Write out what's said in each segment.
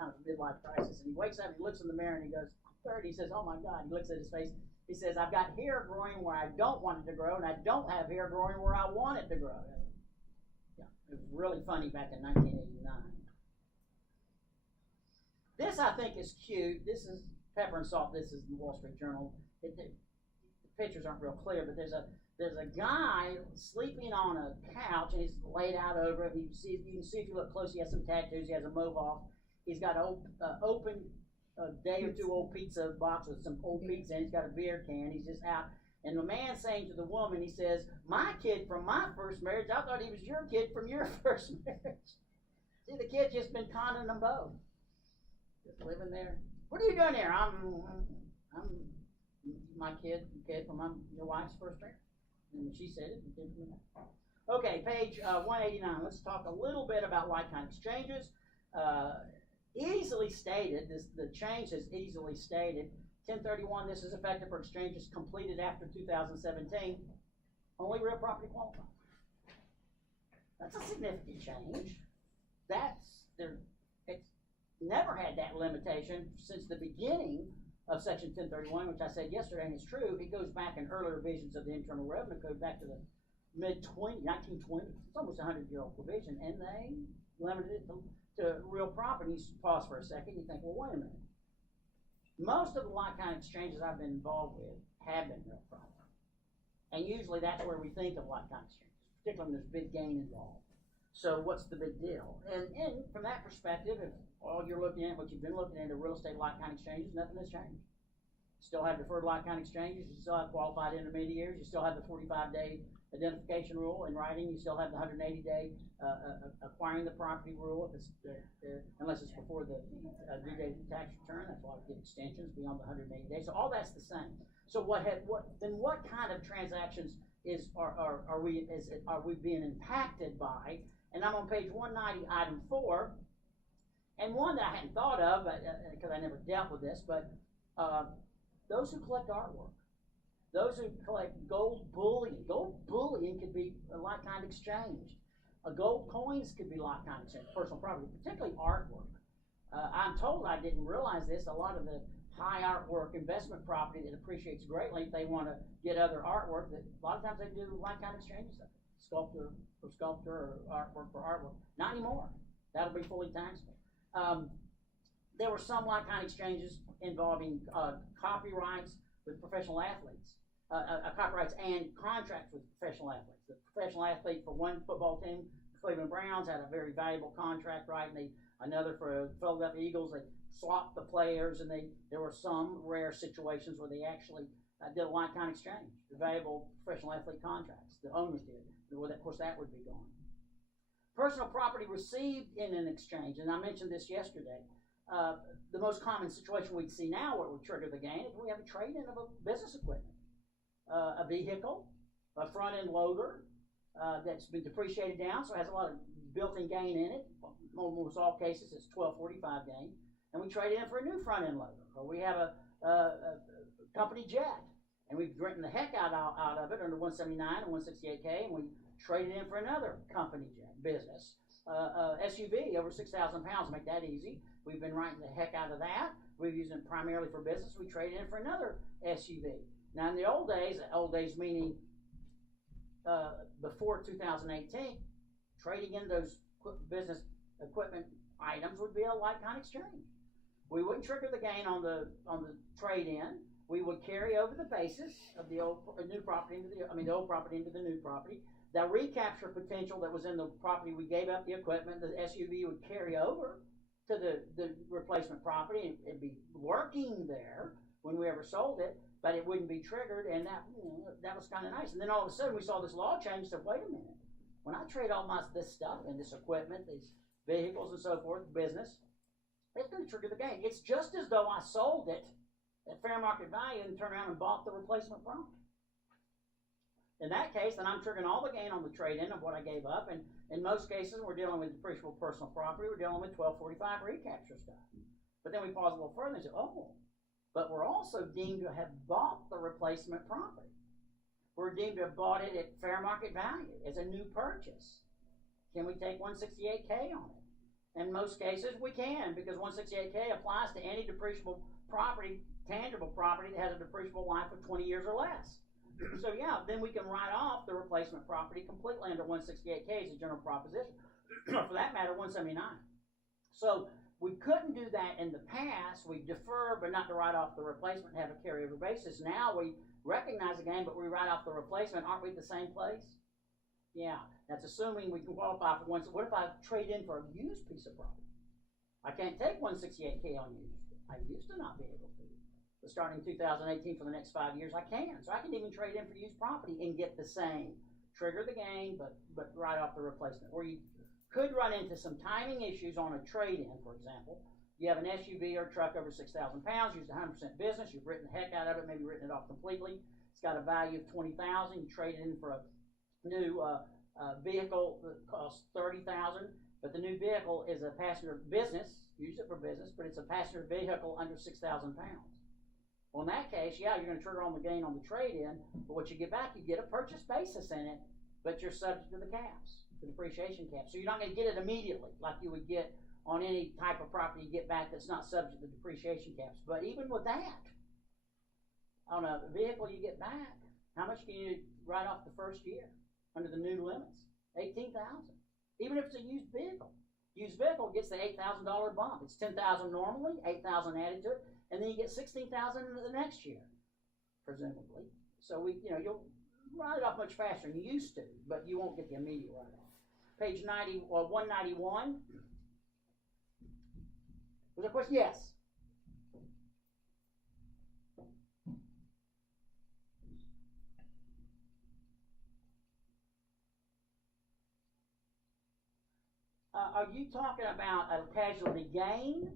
kind of midlife crisis, and he wakes up and he looks in the mirror and he goes, I'm 30. He says, oh my God. He looks at his face. He says, I've got hair growing where I don't want it to grow, and I don't have hair growing where I want it to grow. Yeah, it was really funny back in 1989. This I think is cute. This is Pepper and Salt. This is the Wall Street Journal. The pictures aren't real clear, but there's a guy sleeping on a couch, and he's laid out over it. You can see if you look close, he has some tattoos. He has a mohawk. He's got an open day or two old pizza box with some old pizza, and he's got a beer can. He's just out. And the man saying to the woman, he says, my kid from my first marriage, I thought he was your kid from your first marriage. See, the kid's just been conning them both. Just living there. What are you doing here? I'm my kid from your wife's first marriage. And she said it. Okay, page 189. Let's talk a little bit about like-kind exchanges. Easily stated, the change is easily stated. 1031, this is effective for exchanges completed after 2017. Only real property qualifies. That's a significant change. It's never had that limitation since the beginning of Section 1031, which I said yesterday, and it's true. It goes back in earlier revisions of the Internal Revenue Code back to the mid-1920s. It's almost a 100-year-old provision, and they limited it to real properties. Pause for a second. You think, well, wait a minute. Most of the like-kind exchanges I've been involved with have been real property. And usually that's where we think of like-kind exchanges, particularly when there's big gain involved. So what's the big deal? And from that perspective, if all you're looking at, what you've been looking at, are real estate like-kind exchanges, nothing has changed. You still have deferred like-kind exchanges. You still have qualified intermediaries. You still have the 45-day identification rule in writing. You still have the 180-day acquiring the property rule, if it's, unless it's before the due date of the tax return. That's why we get extensions beyond the 180 days. So all that's the same. So what kind of transactions are we being impacted by? And I'm on page 190, item 4, and one that I hadn't thought of because I never dealt with this, but those who collect artwork. Those who collect gold bullion. Gold bullion could be a like-kind exchange. Gold coins could be like-kind exchange, personal property, particularly artwork. I'm told, I didn't realize this, a lot of the high artwork investment property that appreciates greatly, if they want to get other artwork, that a lot of times they do like-kind exchanges of it. Sculpture for sculpture or artwork for artwork. Not anymore. That'll be fully taxable. There were some like-kind exchanges involving copyrights with professional athletes. Copyrights and contracts with professional athletes. The professional athlete for one football team, Cleveland Browns, had a very valuable contract, right? And another for Philadelphia Eagles, they swapped the players, and there were some rare situations where they actually did a like-kind exchange. The valuable professional athlete contracts, the owners did. Well, of course, that would be gone. Personal property received in an exchange, and I mentioned this yesterday. The most common situation we'd see now where it would trigger the gain is we have a trade-in of a business equipment. A vehicle, a front-end loader that's been depreciated down, so it has a lot of built-in gain in it. Almost all cases, it's 1245 gain. And we trade it in for a new front-end loader. Or we have a company jet, and we've written the heck out of it under 179 and 168K, and we trade it in for another company jet business. SUV over 6,000 pounds, make that easy. We've been writing the heck out of that. We've used it primarily for business. We trade it in for another SUV. Now, in the old days meaning before 2018, trading in those business equipment items would be a like-kind exchange. We wouldn't trigger the gain on the trade-in. We would carry over the basis of the old property into the new property. The recapture potential that was in the property we gave up the equipment, the SUV would carry over to the replacement property. It'd be working there when we ever sold it, but it wouldn't be triggered, and that was kind of nice. And then all of a sudden we saw this law change. So wait a minute, when I trade all this stuff and this equipment, these vehicles and so forth, business, it's going to trigger the gain. It's just as though I sold it at fair market value and turned around and bought the replacement property. In that case, then I'm triggering all the gain on the trade-in of what I gave up, and in most cases, we're dealing with depreciable personal property. We're dealing with 1245 recapture stuff. But then we pause a little further and say, but we're also deemed to have bought the replacement property. We're deemed to have bought it at fair market value as a new purchase. Can we take 168K on it? In most cases, we can, because 168K applies to any depreciable property, tangible property that has a depreciable life of 20 years or less. So yeah, then we can write off the replacement property completely under 168K as a general proposition. For that matter, 179. So we couldn't do that in the past. We defer, but not to write off the replacement and have a carryover basis. Now we recognize the gain, but we write off the replacement. Aren't we at the same place? Yeah, that's assuming we can qualify for one. What if I trade in for a used piece of property? I can't take 168K on used. I used to not be able to. But starting 2018 for the next 5 years, I can. So I can even trade in for used property and get the same. Trigger the gain, but write off the replacement. Or you could run into some timing issues on a trade-in, for example. You have an SUV or truck over 6,000 pounds, used 100% business, you've written the heck out of it, maybe written it off completely. It's got a value of $20,000. You trade it in for a new vehicle that costs $30,000, but the new vehicle is a passenger business. Use it for business, but it's a passenger vehicle under 6,000 pounds. Well, in that case, yeah, you're going to trigger on the gain on the trade-in, but what you get back, you get a purchase basis in it, but you're subject to the caps, the depreciation caps. So you're not going to get it immediately like you would get on any type of property you get back that's not subject to depreciation caps. But even with that, on a vehicle you get back, how much can you write off the first year under the new limits? $18,000. Even if it's a used vehicle. Used vehicle gets the $8,000 bump. It's $10,000 normally, $8,000 added to it, and then you get $16,000 the next year, presumably. So you'll write it off much faster than you used to, but you won't get the immediate write-off. Page 191. Was there a question? Yes. Are you talking about a casualty gain,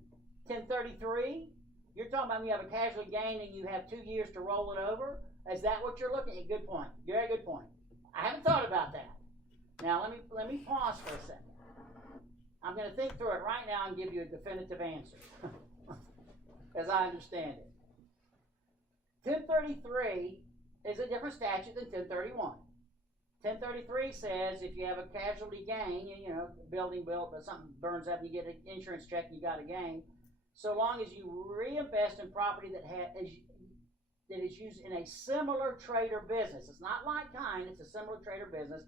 1033? You're talking about when you have a casualty gain and you have 2 years to roll it over? Is that what you're looking at? Good point. Very good point. I haven't thought about that. Now let me pause for a second. I'm going to think through it right now and give you a definitive answer, as I understand it. 1033 is a different statute than 1031. 1033 says if you have a casualty gain, building built, but something burns up, and you get an insurance check, and you got a gain. So long as you reinvest in property that is used in a similar trade or business, it's not like kind, it's a similar trade or business,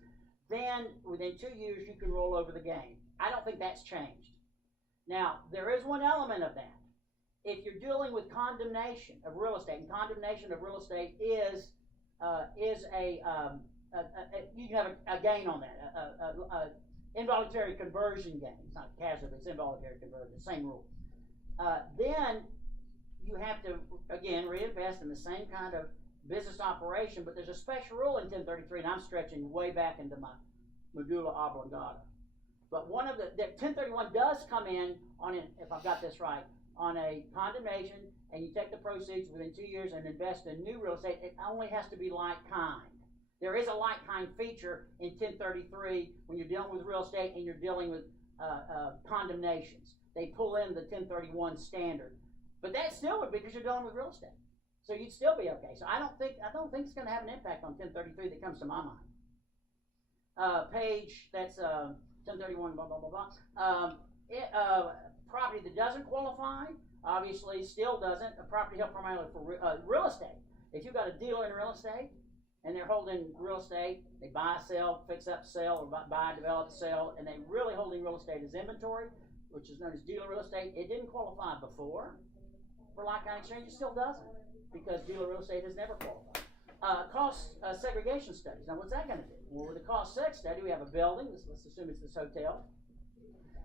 then within 2 years you can roll over the gain. I don't think that's changed. Now, there is one element of that. If you're dealing with condemnation of real estate, and condemnation of real estate is you can have a gain on that, involuntary conversion gain. It's not casualty, it's involuntary conversion, same rule. Then you have to, again, reinvest in the same kind of business operation, but there's a special rule in 1033, and I'm stretching way back into my medulla oblongata. But one of the 1031 does come in on, if I've got this right, on a condemnation, and you take the proceeds within 2 years and invest in new real estate. It only has to be like kind. There is a like kind feature in 1033 when you're dealing with real estate and you're dealing with condemnations. They pull in the 1031 standard, but that still would be because you're dealing with real estate. So you'd still be okay. So I don't think it's going to have an impact on 1033 that comes to my mind. Page that's 1031 blah blah blah blah. Property that doesn't qualify obviously still doesn't. A property held primarily for real estate. If you've got a dealer in real estate and they're holding real estate, they buy, sell, fix up, sell, or buy, develop, sell, and they're really holding real estate as inventory, which is known as dealer real estate. It didn't qualify before for like-kind exchange. It still doesn't because dealer real estate has never qualified. Cost segregation studies. Now, what's that going to do? Well, with the cost seg study, we have a building. Let's assume it's this hotel.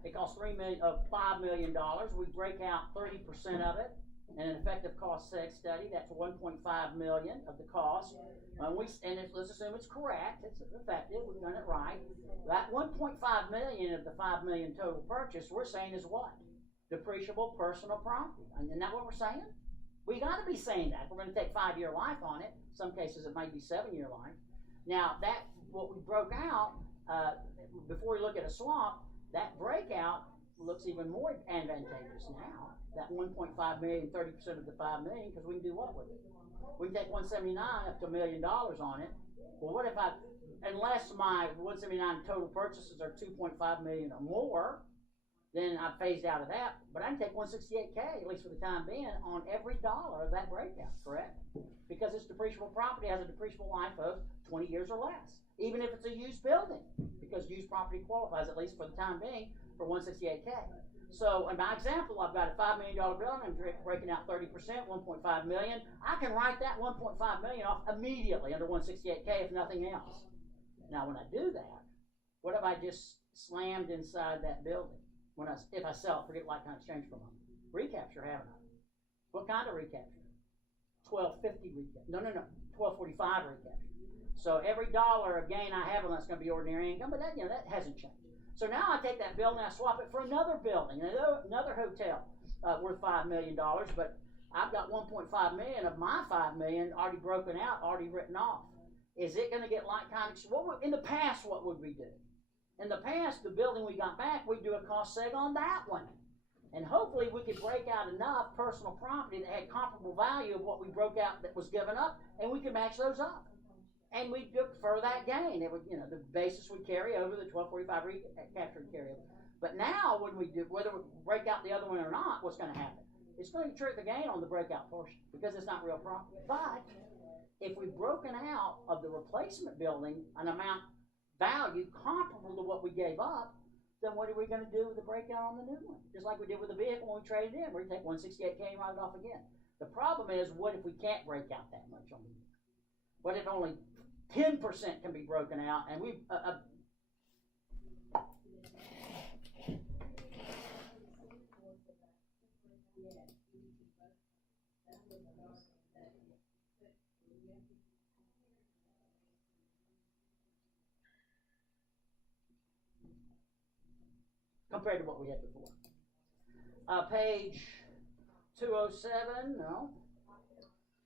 It costs $5 million. We break out 30% of it in an effective cost seg study. That's $1.5 million of the cost. Let's assume it's correct. It's effective. We've done it right. That $1.5 million of the $5 million total purchase, we're saying is what? Depreciable personal property. Isn't that what we're saying? We got to be saying that. We're going to take 5-year life on it. In some cases, it might be 7-year life. Now, what we broke out before we look at a swap. That breakout looks even more advantageous now. That 1.5 million, 30% of the 5 million, because we can do what with it? We can take 179 up to $1 million on it. Well, what if unless my 179 total purchases are 2.5 million or more, then I phased out of that. But I can take $168K, at least for the time being, on every dollar of that breakout, correct? Because it's depreciable property, has a depreciable life of 20 years or less, even if it's a used building, because used property qualifies, at least for the time being, for $168K. So in my example, I've got a $5 million building, I'm breaking out 30%, $1.5 million. I can write that $1.5 million off immediately under $168K if nothing else. Now when I do that, what have I just slammed inside that building? If I sell it, forget like-kind exchange for money. Recapture, haven't I? What kind of recapture? 1250 recapture. No, 1245 recapture. So every dollar of gain I have on that's going to be ordinary income, but that hasn't changed. So now I take that building, I swap it for another building, another hotel worth $5 million, but I've got $1.5 million of my $5 million already broken out, already written off. Is it going to get like-kind? In the past, what would we do? In the past, the building we got back, we'd do a cost seg on that one. And hopefully we could break out enough personal property that had comparable value of what we broke out that was given up, and we could match those up. And we'd defer that gain. It would, the basis would carry over, the 1245 recapture would carry over. But now, when we do, whether we break out the other one or not, what's going to happen? It's going to trick the gain on the breakout portion because it's not real property. But if we've broken out of the replacement building an amount value comparable to what we gave up, then what are we going to do with the breakout on the new one? Just like we did with the vehicle when we traded in. We're going to take $168K and write it off again. The problem is, what if we can't break out that much on the new? What if only 10% can be broken out, and we compared to what we had before. Page 207, no.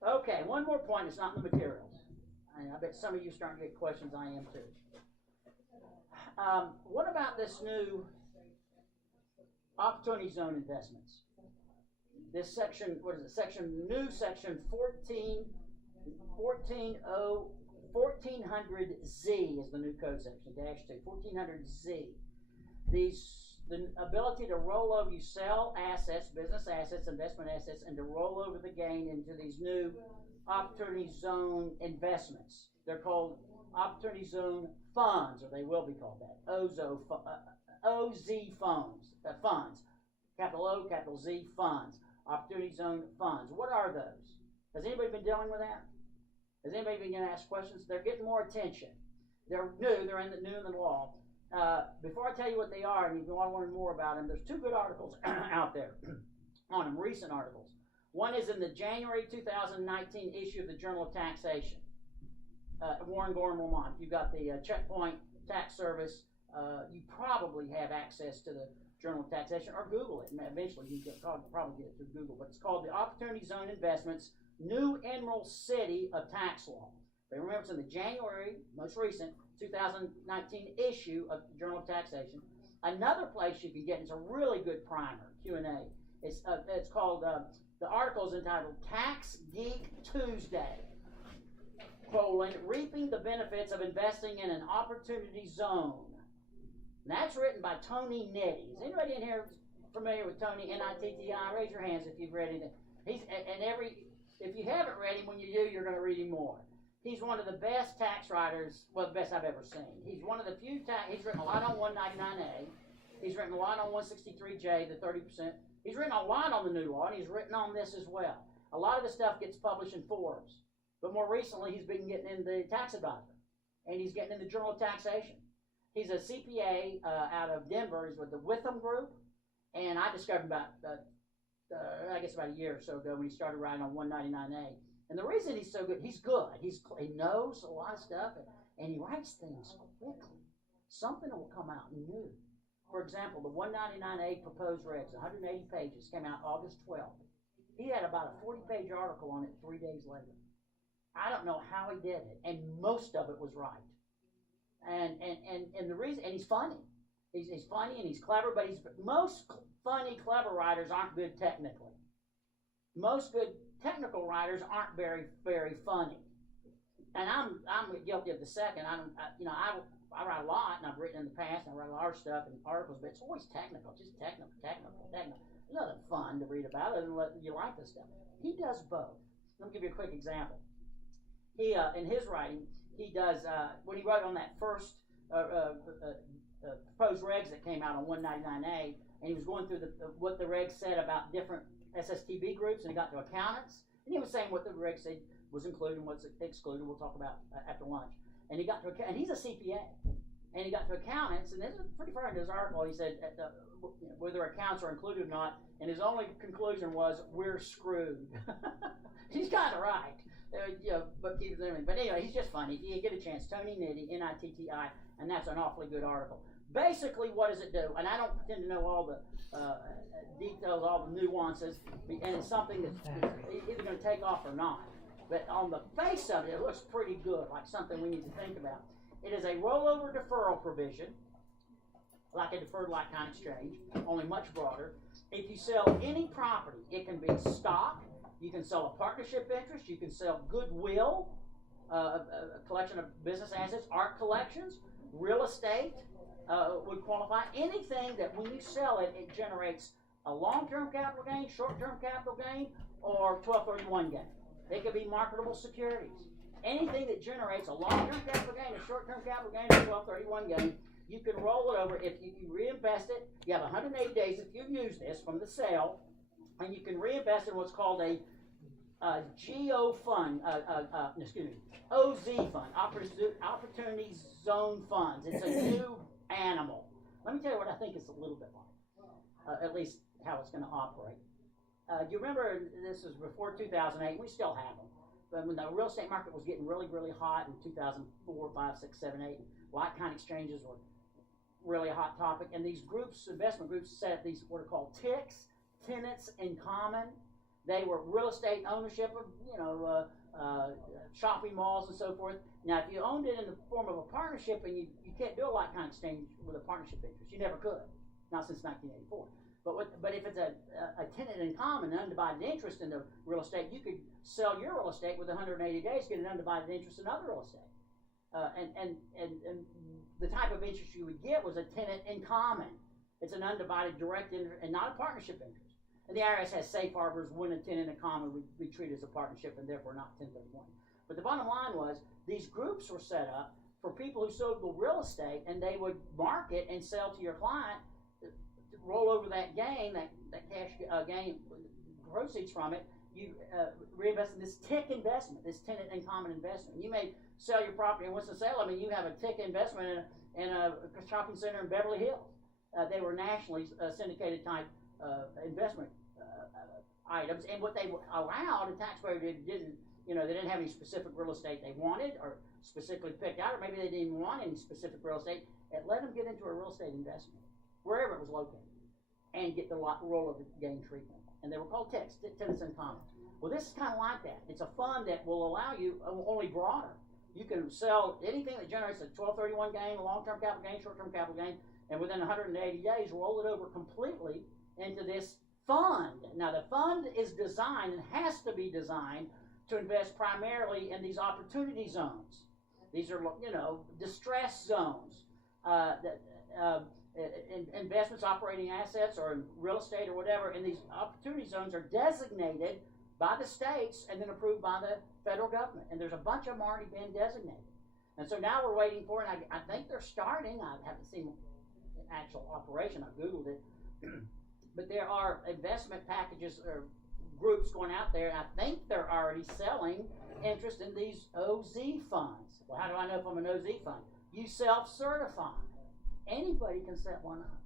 Okay, one more point, it's not in the materials. I bet some of you are starting to get questions, I am too. What about this new opportunity zone investments? This section, what is it? Section 1400Z is the new code section, -2, 1400Z. The ability to roll over, you sell assets, business assets, investment assets, and to roll over the gain into these new opportunity zone investments. They're called opportunity zone funds, or they will be called that. OZ funds, capital O, capital Z funds, opportunity zone funds. What are those? Has anybody been dealing with that? Has anybody been going to ask questions? They're getting more attention. They're new. They're new in the law. Before I tell you what they are, and if you want to learn more about them, there's two good articles out there on them, recent articles. One is in the January 2019 issue of the Journal of Taxation. Warren Gorham Lamont. You've got the Checkpoint Tax Service. You probably have access to the Journal of Taxation, or Google it. And eventually you can probably get it through Google. But it's called the Opportunity Zone Investments, New Emerald City of Tax Law. But remember, it's in the January, most recent, 2019 issue of the Journal of Taxation. Another place you can get, it's a really good primer, Q&A. It's called, the article is entitled Tax Geek Tuesday, Reaping the Benefits of Investing in an Opportunity Zone. And that's written by Tony Nitty. Is anybody in here familiar with Tony, N-I-T-T-I? Raise your hands if you've read it. If you haven't read him, when you do, you're going to read him more. He's one of the best tax writers, well, the best I've ever seen. He's one of the few he's written a lot on 199A. He's written a lot on 163J, the 30%. He's written a lot on the new law, and he's written on this as well. A lot of the stuff gets published in Forbes. But more recently, he's been getting in the Tax Advisor, and he's getting in the Journal of Taxation. He's a CPA out of Denver. He's with the Witham Group, and I discovered him about a year or so ago when he started writing on 199A. And the reason he's so good, he's good. He knows a lot of stuff, and he writes things quickly. Something will come out new. For example, the 199A proposed regs, 180 pages, came out August 12th. He had about a 40-page article on it 3 days later. I don't know how he did it, and most of it was right. And the reason, and he's funny. He's funny and he's clever, but most funny, clever writers aren't good technically. Most good technical writers aren't very, very funny. And I'm guilty of the second. I write a lot, and I've written in the past, and I write a lot of stuff and articles, but it's always technical, just technical. Nothing fun to read about other than you like this stuff. He does both. Let me give you a quick example. He, in his writing, he does, when he wrote on that first proposed regs that came out on 199A, and he was going through what the regs said about different SSTB groups, and he got to accountants, and he was saying what the regs said was included and what's excluded. We'll talk about after lunch. And he got to, and he's a CPA, and he got to accountants, and this is pretty far into his article. He said whether accounts are included or not, and his only conclusion was we're screwed. He's kind of right. Bookkeepers and everything. But anyway, he's just funny. If you get a chance, Tony Nitti, Nitti, and that's an awfully good article. Basically, what does it do? And I don't pretend to know all the details, all the nuances, and it's something that's either going to take off or not. But on the face of it, it looks pretty good, like something we need to think about. It is a rollover deferral provision, like a deferred like-kind exchange, only much broader. If you sell any property, it can be stock, you can sell a partnership interest, you can sell goodwill, a collection of business assets, art collections, real estate would qualify. Anything that when you sell it, it generates a long-term capital gain, short-term capital gain, or 1231 gain. They could be marketable securities. Anything that generates a long-term capital gain, a short-term capital gain, or 1231 gain, you can roll it over. If you reinvest it, you have 180 days if you use this from the sale, and you can reinvest in what's called a GO fund, OZ fund, Opportunity Zone Funds. It's a new animal. Let me tell you what I think it's a little bit like, at least how it's going to operate. Do you remember, this was before 2008, we still have them, but when the real estate market was getting really, really hot in 2004, 5, 6, 7, 8, like-kind exchanges were really a hot topic, and these groups, investment groups, set up these what are called TICs, tenants in common. They were real estate ownership of, shopping malls and so forth. Now, if you owned it in the form of a partnership, and you can't do a like-kind exchange with a partnership interest, you never could, not since 1984. But if it's a tenant in common, an undivided interest in the real estate, you could sell your real estate with 180 days, get an undivided interest in other real estate. And the type of interest you would get was a tenant in common. It's an undivided direct interest and not a partnership interest. And the IRS has safe harbors when a tenant in common would be treated as a partnership and therefore not 1031. But the bottom line was these groups were set up for people who sold the real estate, and they would market and sell to your client, roll over that gain, that cash gain, proceeds from it. You reinvest in this TIC investment, this tenant in common investment. You may sell your property in Winston-Salem, and you have a TIC investment in a shopping center in Beverly Hills. They were nationally syndicated type investment items, and what they allowed, the taxpayer didn't they didn't have any specific real estate they wanted or specifically picked out, or maybe they didn't even want any specific real estate. It let them get into a real estate investment wherever it was located and get the rollover gain treatment. And they were called TICs, tenants in common. Well, this is kind of like that. It's a fund that will allow you only broader. You can sell anything that generates a 1231 gain, a long-term capital gain, short-term capital gain, and within 180 days, roll it over completely into this fund. Now, the fund is designed and has to be designed to invest primarily in these opportunity zones. These are, distress zones. Investments, operating assets, or in real estate or whatever, and these opportunity zones are designated by the states and then approved by the federal government. And there's a bunch of them already been designated. And so now we're waiting for it, and I think they're starting. I haven't seen the actual operation. I Googled it. But there are investment packages or groups going out there, and I think they're already selling interest in these OZ funds. Well, how do I know if I'm an OZ fund? You self-certify. Anybody can set one up.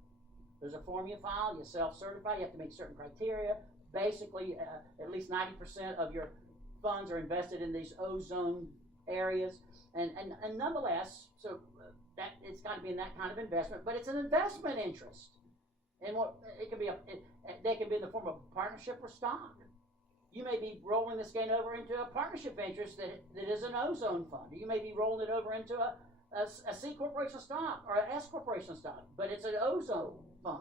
There's a form you file, you self-certify, you have to meet certain criteria. Basically, at least 90% of your funds are invested in these ozone areas. And nonetheless, so that it's got to be in that kind of investment, but it's an investment interest. And it can be they can be in the form of partnership or stock. You may be rolling this gain over into a partnership interest that is an ozone fund. You may be rolling it over into a C corporation stock or an S corporation stock, but it's an ozone fund.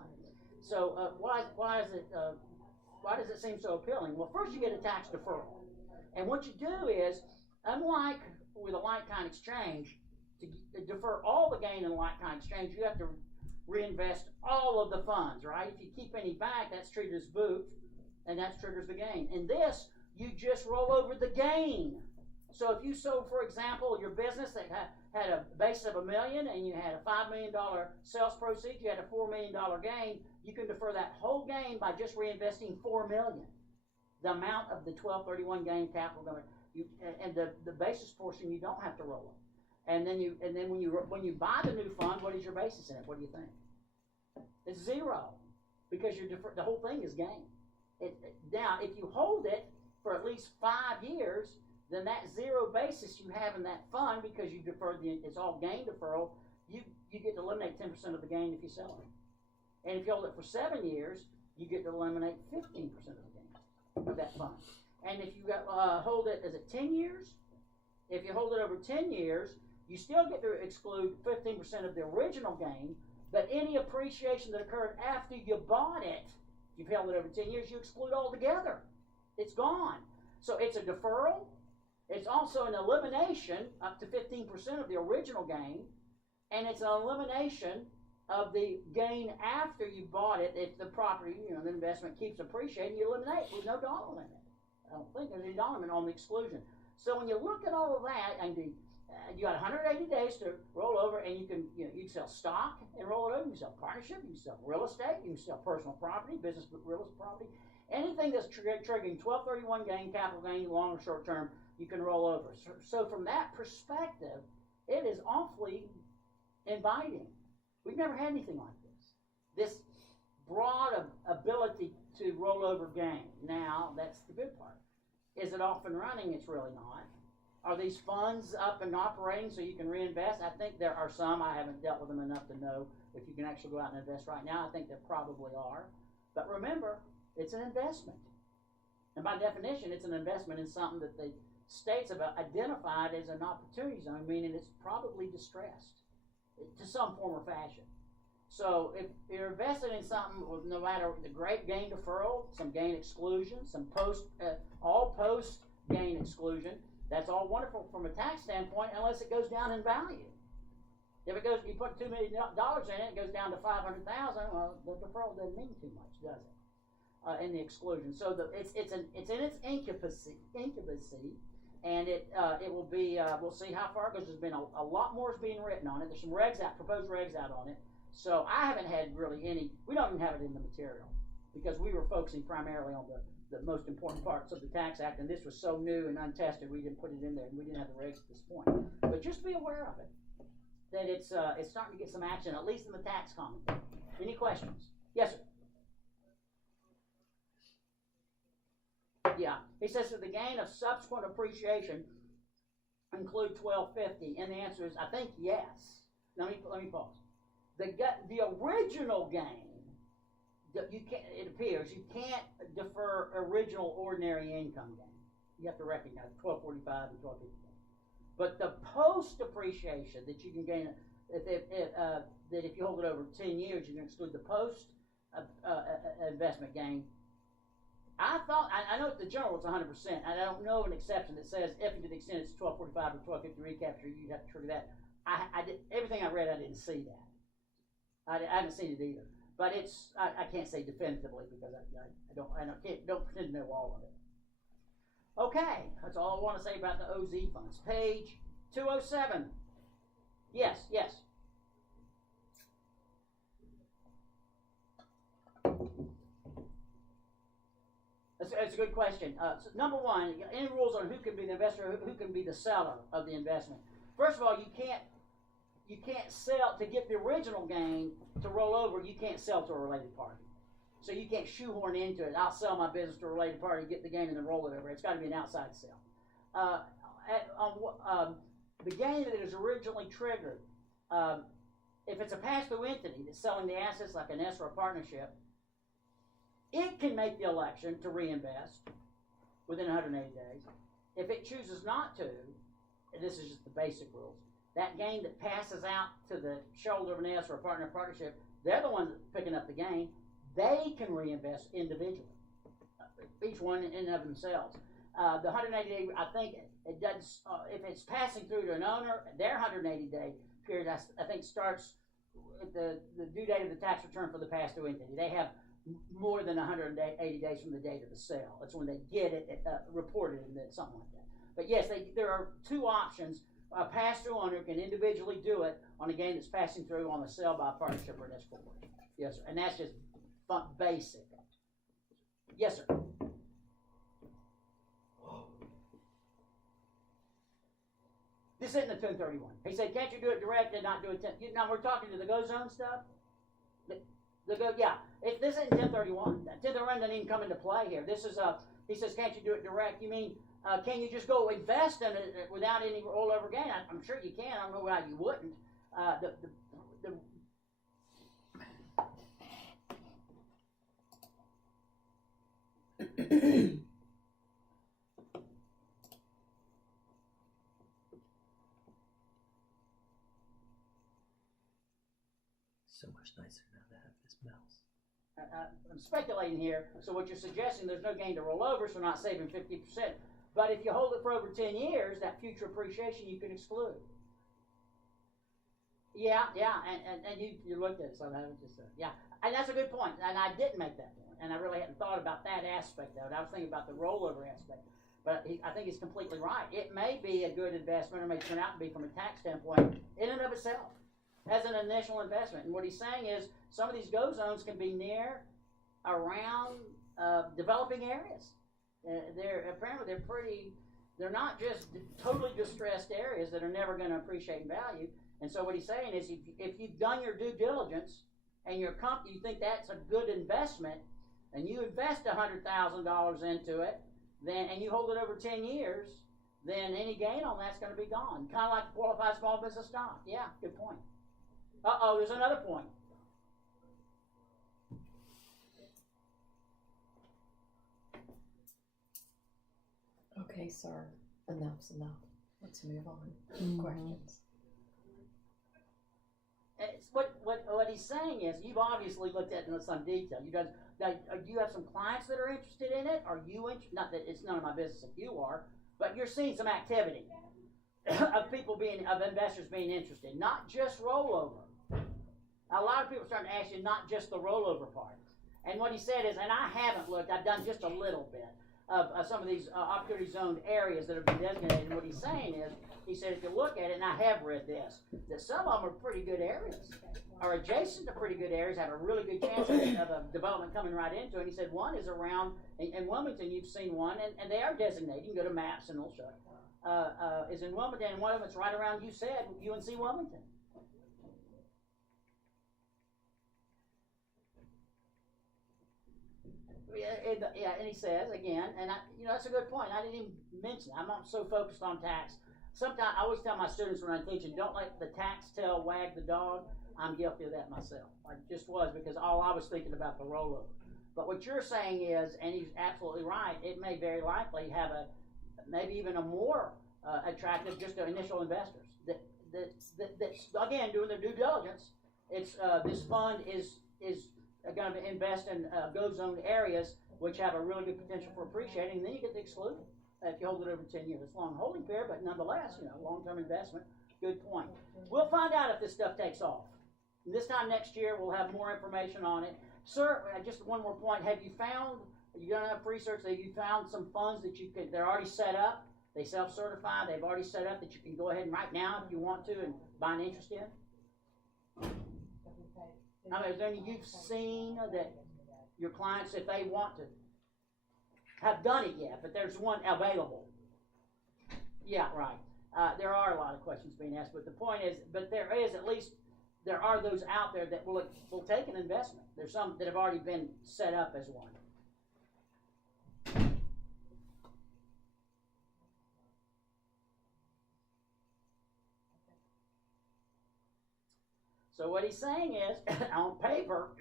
So why does it seem so appealing? Well, first you get a tax deferral, and what you do is, unlike with a like-kind exchange, to defer all the gain in a like-kind exchange, you have to reinvest all of the funds, right? If you keep any back, that's treated as boot, and that triggers the gain. In this, you just roll over the gain. So if you sold, for example, your business that had a base of $1 million and you had a $5 million sales proceeds, you had a $4 million gain, you can defer that whole gain by just reinvesting $4 million. The amount of the 1231 gain capital, and the basis portion you don't have to roll it. And then when you buy the new fund, what is your basis in it? What do you think? It's zero, because the whole thing is gain. Now, if you hold it for at least 5 years, then that zero basis you have in that fund, because you deferred it's all gain deferral, you get to eliminate 10% of the gain if you sell it. And if you hold it for 7 years, you get to eliminate 15% of the gain of that fund. And if you hold it, is it 10 years? If you hold it over 10 years, you still get to exclude 15% of the original gain, but any appreciation that occurred after you bought it, if you've held it over 10 years, you exclude altogether. It's gone. So it's a deferral. It's also an elimination up to 15% of the original gain, and it's an elimination of the gain after you bought it. If the property, the investment keeps appreciating, you eliminate with no dollar limit. I don't think there's any dollar limit on the exclusion. So when you look at all of that, and you got 180 days to roll over, and you can sell stock and roll it over. You can sell partnership. You can sell real estate. You can sell personal property, business real estate property, anything that's triggering 1231 gain, capital gain, long or short term, you can roll over. So from that perspective, it is awfully inviting. We've never had anything like this. This broad ability to roll over gain. Now, that's the good part. Is it off and running? It's really not. Are these funds up and operating so you can reinvest? I think there are some. I haven't dealt with them enough to know if you can actually go out and invest right now. I think there probably are. But remember, it's an investment. And by definition, it's an investment in something that the states have identified as an opportunity zone, meaning it's probably distressed to some form or fashion. So if you're invested in something with no matter the great gain deferral, some gain exclusion, some all post gain exclusion, that's all wonderful from a tax standpoint, unless it goes down in value. If it goes, you put $2 million in it, it goes down to $500,000. Well, the deferral doesn't mean too much, does it? In the exclusion, so it's in its incubacy, and it will be. We'll see how far it goes. There's been a lot more is being written on it. There's some proposed regs out on it. So I haven't had really any. We don't even have it in the material because we were focusing primarily on the most important parts of the Tax Act, and this was so new and untested, we didn't put it in there, and we didn't have the regs at this point. But just be aware of it, that it's starting to get some action, at least in the tax commentary. Any questions? Yes, sir. Yeah, he says that the gain of subsequent appreciation include 1250, and the answer is, I think, yes. Let me pause. The original gain, it appears you can't defer original ordinary income gain. You have to recognize 1245 and 1250. But the post appreciation that you can gain, that if you hold it over 10 years, you can exclude the post investment gain. I know the general is 100%. I don't know an exception that says if and to the extent it's 1245 or 1250 recapture, you'd have to trigger that. Everything I read, I didn't see that. I haven't seen it either. But I can't say definitively because I don't pretend to know all of it. Okay, that's all I want to say about the OZ funds. Page 207. Yes. That's a good question. So number one, any rules on who can be the investor, who can be the seller of the investment? First of all, you can't sell to get the original gain to roll over. You can't sell to a related party, so you can't shoehorn into it. I'll sell my business to a related party, get the gain, and then roll it over. It's got to be an outside sale. The gain that is originally triggered, if it's a pass-through entity that's selling the assets like an S or a partnership, it can make the election to reinvest within 180 days. If it chooses not to, and this is just the basic rules, that gain that passes out to the shoulder of an S or a partnership, they're the ones picking up the gain. They can reinvest individually, each one in and of themselves. The 180 day, I think it does. If it's passing through to an owner, their 180 day period, I think starts at the due date of the tax return for the past due entity. They have more than 180 days from the date of the sale. That's when they get it reported and something like that. But yes, there are two options. A pass-through owner can individually do it on a gain that's passing through on a sale by a partnership or an S corporation. Yes, sir. And that's just basic. Yes, sir. This isn't a 1031. He said, can't you do it direct and not do it 10? Now, we're talking to the go zone stuff. Yeah. This isn't 1031. 1031 doesn't even come into play here. This is he says, can't you do it direct? You mean, can you just go invest in it without any rollover gain? I'm sure you can. I don't know why you wouldn't. So much nicer now to have this mouse. I'm speculating here. So what you're suggesting, there's no gain to roll over, so not saving 50%. But if you hold it for over 10 years, that future appreciation you can exclude. Yeah, and you looked at it, so I haven't just yeah, and that's a good point. And I didn't make that point, and I really hadn't thought about that aspect of it. I was thinking about the rollover aspect, but I think he's completely right. It may be a good investment, or may turn out to be from a tax standpoint in and of itself as an initial investment. And what he's saying is some of these go zones can be near, around developing areas. They're not just totally distressed areas that are never going to appreciate in value. And so what he's saying is if you've done your due diligence and you think that's a good investment, and you invest $100,000 into it, and you hold it over 10 years, then any gain on that's going to be gone. Kind of like qualified small business stock. Yeah, good point. There's another point. Okay, sir. Enough's enough. Let's move on. Questions. It's what he's saying is you've obviously looked at it in some detail. Do you have some clients that are interested in it? Are you interested? Not that it's none of my business if you are, but you're seeing some activity of investors being interested, not just rollover. A lot of people are starting to ask you not just the rollover part. And what he said is, and I haven't looked, I've done just a little bit of some of these opportunity zoned areas that have been designated. And what he's saying is, he said if you look at it, and I have read this, that some of them are pretty good areas, are adjacent to pretty good areas, have a really good chance of a development coming right into it. And he said one is around, in Wilmington you've seen one, and they are designated. You can go to maps and they'll show it. Is in Wilmington, and one of them is right around, you said, UNC Wilmington. Yeah, and he says again, and that's a good point. I didn't even mention it. I'm not so focused on tax. Sometimes I always tell my students when I'm teaching, don't let the tax tail wag the dog. I'm guilty of that myself. I just was, because all I was thinking about the rollover. But what you're saying is, and he's absolutely right, it may very likely have maybe even a more attractive just to initial investors. That's again doing their due diligence. It's this fund is going to invest in go zone areas which have a really good potential for appreciating, and then you get to exclude it if you hold it over 10 years. It's long holding period, but nonetheless, long-term investment. Good point. We'll find out if this stuff takes off. And this time next year, we'll have more information on it. Sir, just one more point. Have you found, you've done enough research that you found some funds that they're already set up, they self-certify, they've already set up that you can go ahead and right now, if you want to, and buy an interest in? I mean, is there any you've seen that your clients, if they want to, have done it yet, but there's one available? Yeah, right. There are a lot of questions being asked, but the point is, there are those out there that will take an investment. There's some that have already been set up as one. So what he's saying is, on paper,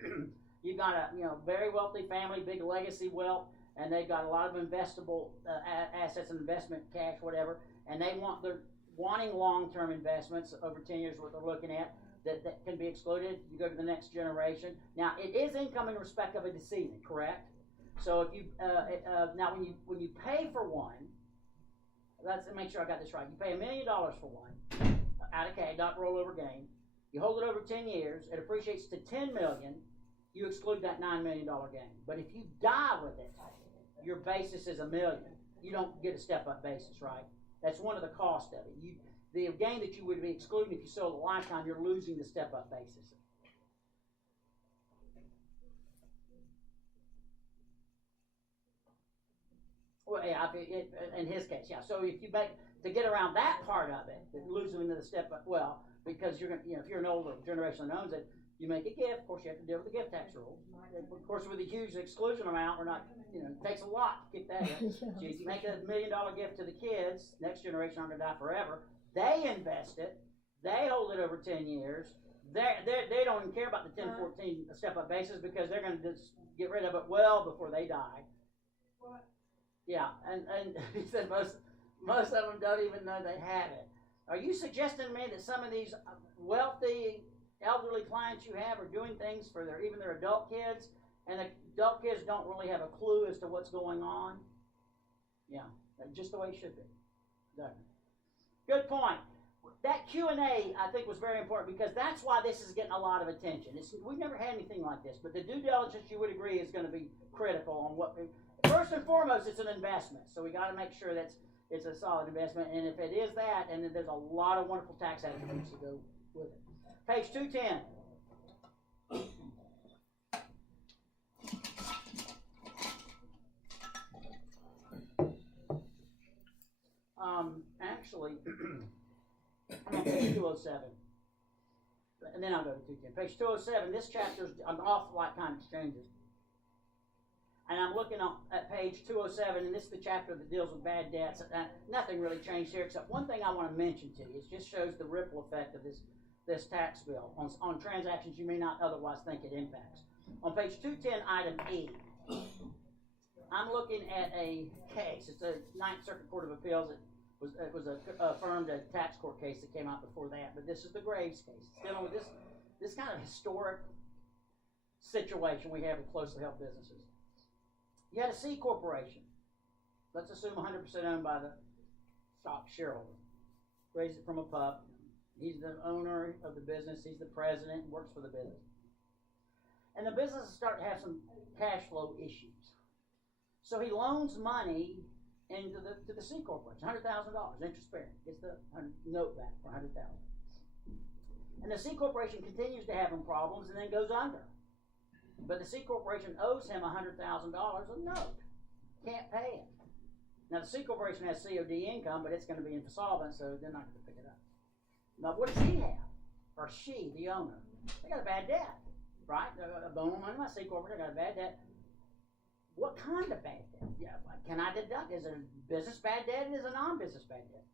you've got a very wealthy family, big legacy wealth, and they've got a lot of investable assets and investment cash, whatever, and they're wanting long-term investments over 10 years, what they're looking at, that can be excluded. You go to the next generation. Now, it is income in respect of a decedent, correct? So if you, now when you pay for one, let's make sure I got this right. You pay $1 million for one, out of cash, not rollover gain. You hold it over 10 years, it appreciates to $10 million, you exclude that $9 million gain. But if you die with it, your basis is $1 million. You don't get a step-up basis, right? That's one of the costs of it. The gain that you would be excluding if you sold a lifetime, you're losing the step-up basis. Well, yeah, in his case, yeah. So if you make, to get around that part of it, losing the step-up, well, because you're going to, if you're an older generation that owns it, you make a gift. Of course, you have to deal with the gift tax rules. Of course, with a huge exclusion amount, we're not, it takes a lot to keep that in. So if you make a $1 million gift to the kids, next generation aren't going to die forever. They invest it. They hold it over 10 years. They don't even care about the 10, 14 step-up basis because they're going to just get rid of it well before they die. What? Yeah, and he said most of them don't even know they have it. Are you suggesting to me that some of these wealthy elderly clients you have are doing things for even their adult kids, and the adult kids don't really have a clue as to what's going on? Yeah, just the way it should be. Exactly. Good point. That Q&A, I think, was very important because that's why this is getting a lot of attention. We've never had anything like this, but the due diligence, you would agree, is going to be critical on what. First and foremost, it's an investment, so we got to make sure that it's a solid investment. And if it is that, and then there's a lot of wonderful tax attributes to go with it. Page 210. Actually, I'm on page 207. And then I'll go to 210. Page 207, this chapter's an awful lot kind of exchanges. And I'm looking at page 207, and this is the chapter that deals with bad debts. Nothing really changed here, except one thing I want to mention to you. It just shows the ripple effect of this tax bill on transactions you may not otherwise think it impacts. On page 210, item E, I'm looking at a case. It's a Ninth Circuit Court of Appeals. It was affirmed a tax court case that came out before that, but this is the Graves case. It's dealing with this kind of historic situation we have with closely held businesses. You had a C corporation. Let's assume 100% owned by the stock shareholder. Raised it from a pup. He's the owner of the business. He's the president and works for the business. And the business is starting to have some cash flow issues. So he loans money to the C corporation, $100,000, interest bearing. Gets the note back for $100,000. And the C corporation continues to have problems and then goes under. But the C corporation owes him $100,000 of note. Can't pay it. Now the C corporation has COD income, but it's going to be insolvent, so they're not going to pick it up. Now what does he have? Or she, the owner? They got a bad debt, right? The owner of my C corporation got a bad debt. What kind of bad debt? Yeah, can I deduct? Is it a business bad debt? Is it a non-business bad debt?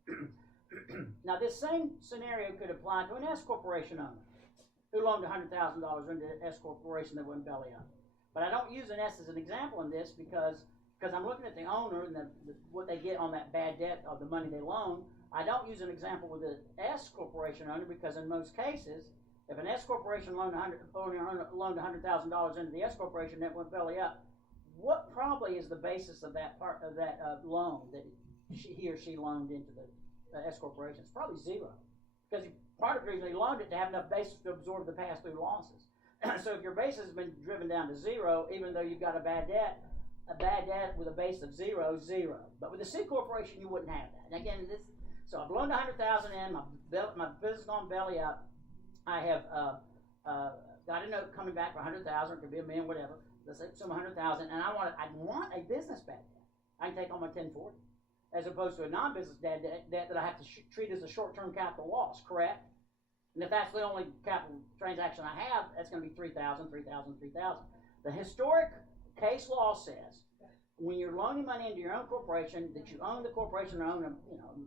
Now this same scenario could apply to an S corporation owner who loaned $100,000 into an S corporation that went belly up. But I don't use an S as an example in this because I'm looking at the owner and what they get on that bad debt of the money they loan. I don't use an example with the S corporation owner because in most cases, if an S corporation loaned $100,000 into the S corporation that went belly up, what probably is the basis of that part of that loan that he or she loaned into the S corporation? It's probably zero, because part of the reason he loaned it to have enough basis to absorb the pass-through losses. So if your basis has been driven down to zero, even though you've got a bad debt with a base of zero. But with the C corporation, you wouldn't have that. And again, so I've loaned $100,000 in, my business gone belly up. I have got a note coming back for $100,000. It could be $1 million, whatever. Let's say some $100,000, and I want a business bad debt. I can take on my 1040, as opposed to a non-business bad debt that I have to treat as a short-term capital loss. Correct? And if that's the only capital transaction I have, that's going to be $3,000. The historic case law says when you're loaning money into your own corporation that you own the corporation or own a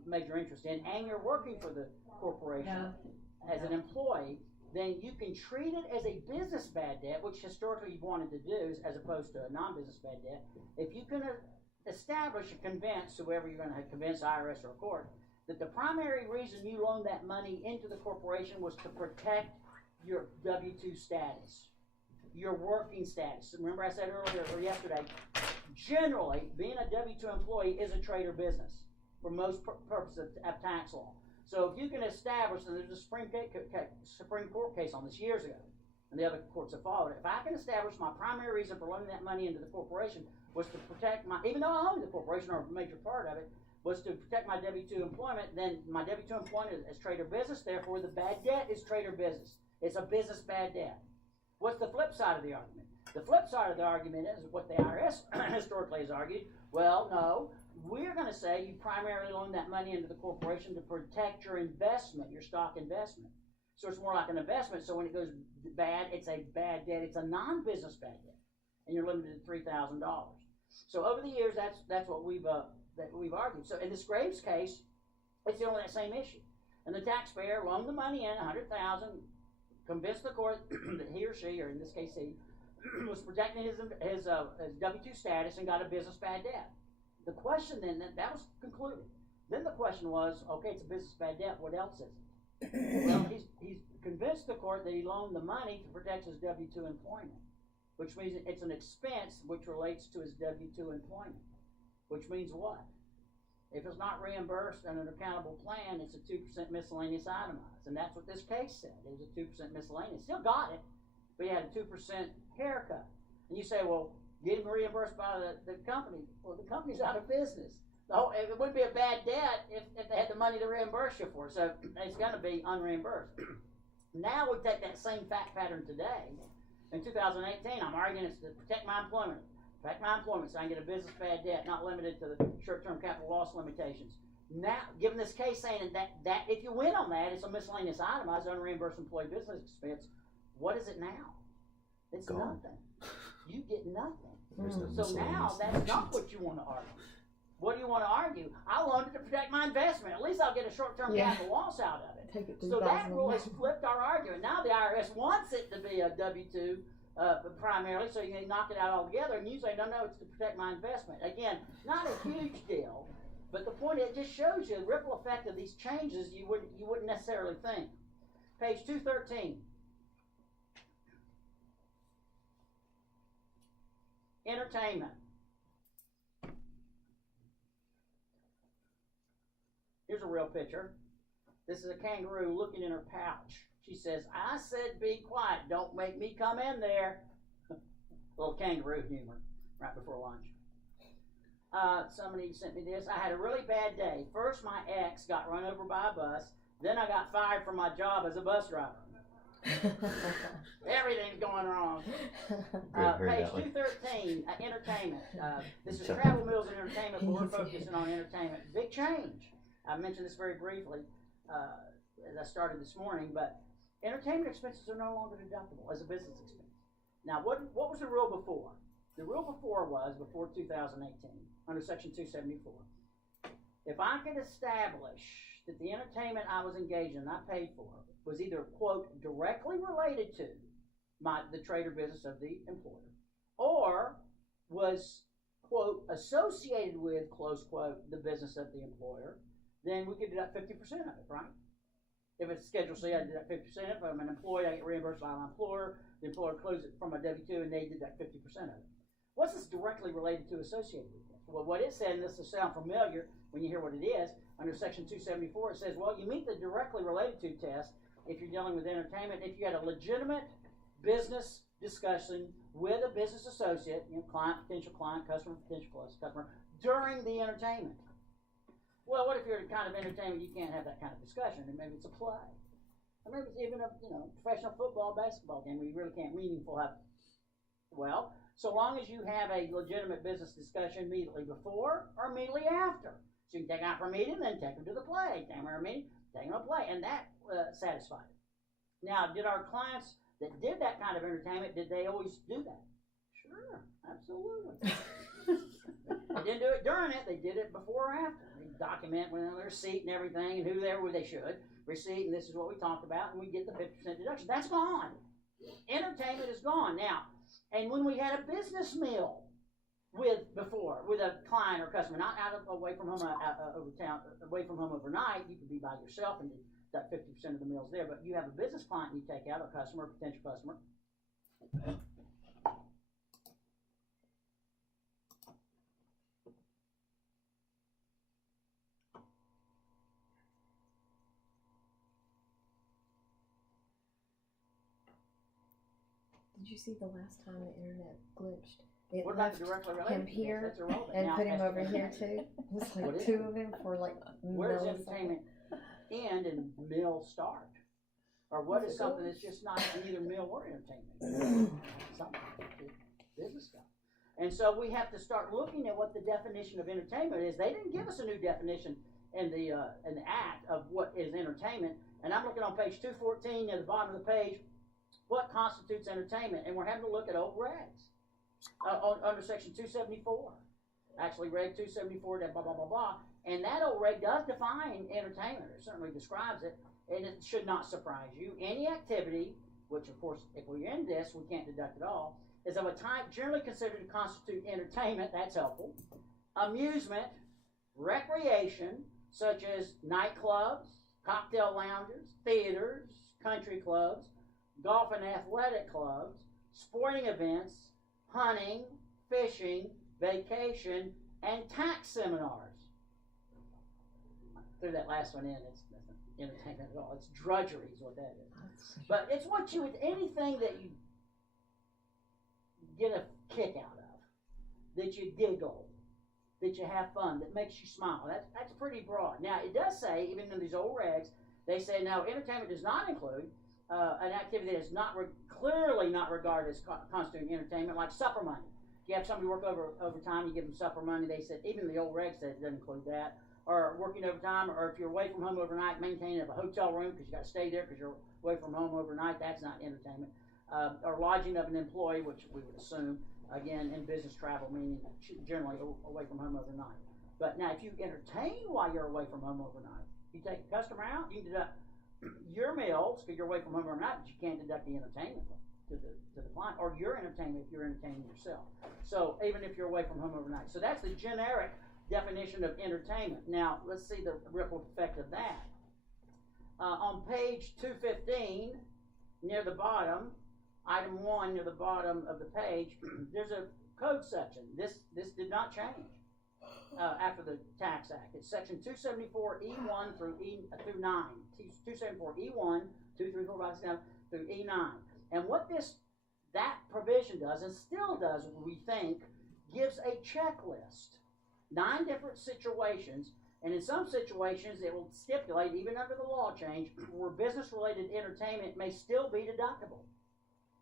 major interest in, and you're working for the corporation as an employee, then you can treat it as a business bad debt, which historically you've wanted to do, as opposed to a non-business bad debt. If you can establish and convince whoever you're going to convince, IRS or a court, that the primary reason you loaned that money into the corporation was to protect your W-2 status. your working status. Remember I said earlier or yesterday, generally, being a W-2 employee is a trade or business for most purposes of tax law. So if you can establish, and there's a Supreme Court case on this years ago, and the other courts have followed it, if I can establish my primary reason for loaning that money into the corporation was to protect my, even though I own the corporation or a major part of it, was to protect my W-2 employment, then my W-2 employment is trade or business, therefore the bad debt is trade or business. It's a business bad debt. What's the flip side of the argument? The flip side of the argument is what the IRS historically has argued. Well, no, we're going to say you primarily loan that money into the corporation to protect your investment, your stock investment. So it's more like an investment, so when it goes bad, it's a bad debt. It's a non-business bad debt, and you're limited to $3,000. So over the years, that's what we've argued. So in this Graves case, it's dealing with that same issue. And the taxpayer loaned the money in, $100,000, convinced the court that he or she, or in this case he, was protecting his W-2 status and got a business bad debt. The question then, that was concluded. Then the question was, okay, it's a business bad debt, what else is it? Well, he's convinced the court that he loaned the money to protect his W-2 employment, which means it's an expense which relates to his W-2 employment, which means what? If it's not reimbursed on an accountable plan, it's a 2% miscellaneous itemized. And that's what this case said. It was a 2% miscellaneous. Still got it, but he had a 2% haircut. And you say, well, get him reimbursed by the company. Well, the company's out of business. It wouldn't be a bad debt if they had the money to reimburse you for it. So it's going to be unreimbursed. Now we take that same fact pattern today. In 2018, I'm arguing it's to protect my employment. Protect my employment so I can get a business bad debt, not limited to the short-term capital loss limitations. Now, given this case saying that if you win on that, it's a miscellaneous itemized unreimbursed employee business expense, what is it now? It's nothing. You get nothing. So now that's not what you want to argue. What do you want to argue? I wanted to protect my investment. At least I'll get a short-term capital loss out of it. So that rule has flipped our argument. Now the IRS wants it to be a W-2 primarily, so you can knock it out altogether. And you say, no, it's to protect my investment. Again, not a huge deal, but the point is, it just shows you the ripple effect of these changes you wouldn't necessarily think. Page 213. Entertainment. Here's a real picture. This is a kangaroo looking in her pouch. She says, I said be quiet. Don't make me come in there. Little kangaroo humor right before lunch. Somebody sent me this. I had a really bad day. First, my ex got run over by a bus. Then I got fired from my job as a bus driver. Everything's going wrong. Page 213, entertainment. This is Travel, Meals, and Entertainment, but we're focusing on entertainment. Big change. I mentioned this very briefly as I started this morning, but entertainment expenses are no longer deductible as a business expense. Now, what was the rule before? The rule before 2018, under Section 274, if I could establish that the entertainment I was engaged in, I paid for, was either, quote, directly related to the trade or business of the employer, or was, quote, associated with, close quote, the business of the employer, then we could deduct 50% of it, right? If it's Schedule C, I deduct 50%. If I'm an employee, I get reimbursed by my employer. The employer closes it from my W-2, and they deduct 50% of it. What's this directly related to associated with? Well, what it said, and this will sound familiar when you hear what it is, under Section 274, it says, well, you meet the directly related to test if you're dealing with entertainment, if you had a legitimate business discussion with a business associate, client, potential client, customer, potential customer, during the entertainment. Well, what if you're the kind of entertainment you can't have that kind of discussion, and maybe it's a play, or maybe it's even a professional football, basketball game where you really can't meaningful have. Well, so long as you have a legitimate business discussion immediately before or immediately after, so you can take out for a meeting, then take them to the play, take them to a meeting, take them to play, and that satisfied it. Now, did our clients that did that kind of entertainment, did they always do that? Sure, absolutely. They didn't do it during it, they did it before or after. They document their receipt and everything, and who they were, they should. Receipt, and this is what we talked about, and we get the 50% deduction. That's gone. Entertainment is gone. Now, and when we had a business meal with a client or customer, not away from home over town, away from home overnight, you could be by yourself and that 50% of the meals there, but you have a business client you take out, a customer, a potential customer, Did you see the last time the internet glitched? It What about left the directly him related? here That's irrelevant. and Now, put him as- over here too. It was What like is two it? of them for like Where does milliseconds. entertainment end and meal start? Or what is something that's just not neither meal or entertainment? Something, business stuff. And so we have to start looking at what the definition of entertainment is. They didn't give us a new definition in the act of what is entertainment. And I'm looking on page 214 near the bottom of the page. What constitutes entertainment? And we're having to look at old regs under section 274. Actually, reg 274, blah, blah, blah, blah. And that old reg does define entertainment. It certainly describes it. And it should not surprise you. Any activity, which of course, if we're in this, we can't deduct it all, is of a type generally considered to constitute entertainment. That's helpful. Amusement, recreation, such as nightclubs, cocktail lounges, theaters, country clubs, golf and athletic clubs, sporting events, hunting, fishing, vacation, and tax seminars. Threw that last one in. It's nothing entertainment at all. It's drudgery is what that is. But it's what you would, anything that you get a kick out of, that you giggle, that you have fun, that makes you smile. That's pretty broad. Now, it does say, even in these old regs, they say, now, entertainment does not include an activity that is not clearly not regarded as constituting entertainment, like supper money. If you have somebody work overtime, you give them supper money. They said, even the old regs said it doesn't include that. Or working overtime, or if you're away from home overnight, maintaining a hotel room because you got to stay there because you're away from home overnight, that's not entertainment. Or lodging of an employee, which we would assume, again, in business travel, meaning generally away from home overnight. But now, if you entertain while you're away from home overnight, you take a customer out, you can deduct your meals because you're away from home overnight, but you can't deduct the entertainment to the client, or your entertainment if you're entertaining yourself. So even if you're away from home overnight. So that's the generic definition of entertainment. Now, let's see the ripple effect of that. On page 215, near the bottom, item 1 near the bottom of the page, there's a code section. This did not change after the Tax Act. It's section 274E1 through 9. 274E1, 2, 3, 4, 5, 6, 7 through E9. And what that provision does, and still does, we think, gives a checklist. 9 different situations, and in some situations it will stipulate, even under the law change, where business-related entertainment may still be deductible.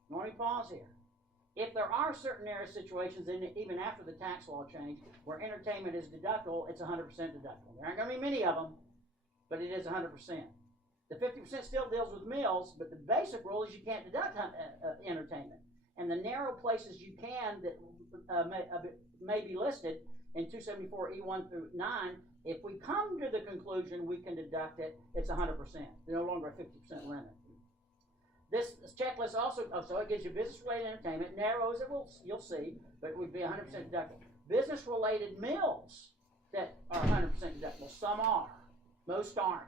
Let me pause here. If there are certain area situations, even after the tax law change, where entertainment is deductible, it's 100% deductible. There aren't going to be many of them, but it is 100%. The 50% still deals with meals, but the basic rule is you can't deduct entertainment. And the narrow places you can that may be listed in 274E1 through 9, if we come to the conclusion we can deduct it, it's 100%. No longer a 50% limit. This checklist also, so it gives you business-related entertainment, narrows it, you'll see, but it would be 100% deductible. Business-related meals that are 100% deductible. Some are. Most aren't.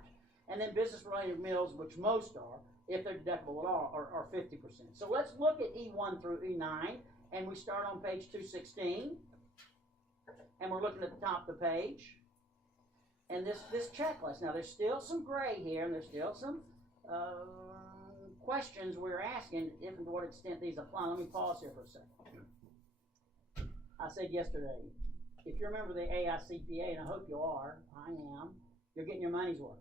And then business-related meals, which most are, if they're deductible at all, are 50%. So let's look at E1 through E9, and we start on page 216. And we're looking at the top of the page. And this checklist. Now, there's still some gray here, and there's still some questions we're asking, if and to what extent these apply. Let me pause here for a second. I said yesterday, if you're a member of the AICPA, and I hope you are, I am, you're getting your money's worth